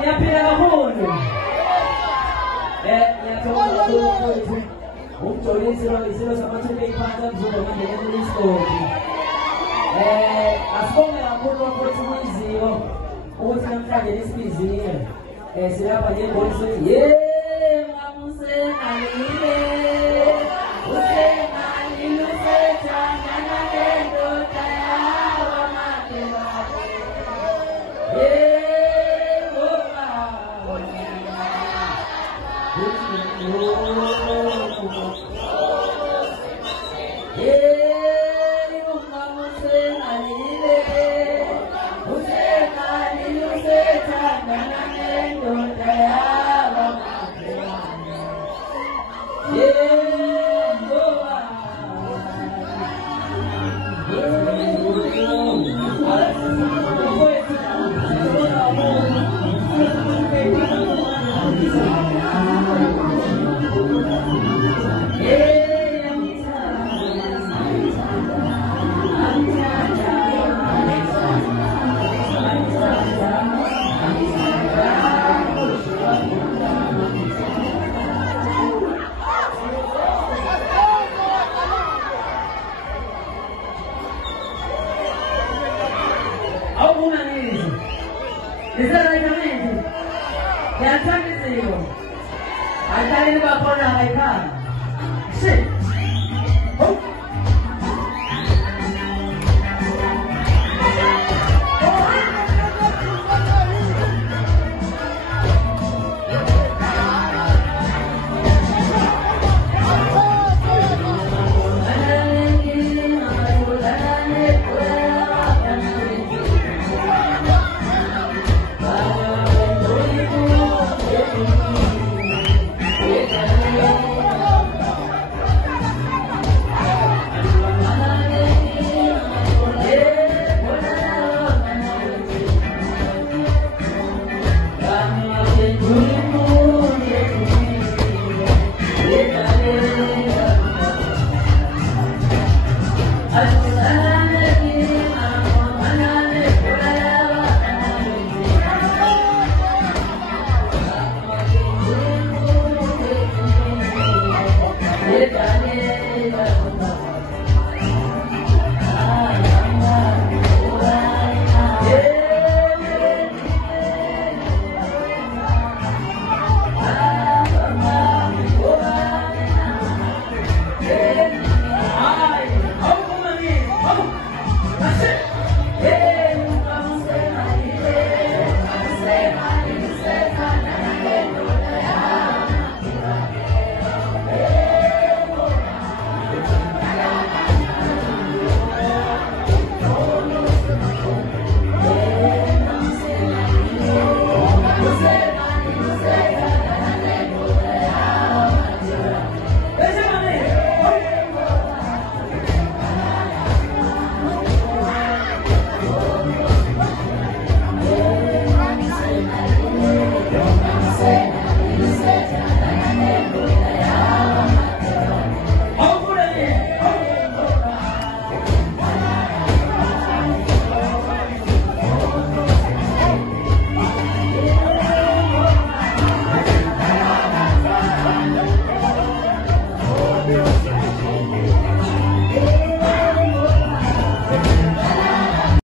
Niapira kahundo. Niatoka kuhutu. Umtoli isilo sama chupe ipanda mzuri mwenye listoki. Asikonge akuto kwetu mwizio. Uzi na mfage nisikizie. Sila paje bonso. Mamuse alile. Use aliluze changana kendo tayawa matemape. Esattamente, che alzate zero, alzare va a portare ai cani. Sì. Oh. Thank you.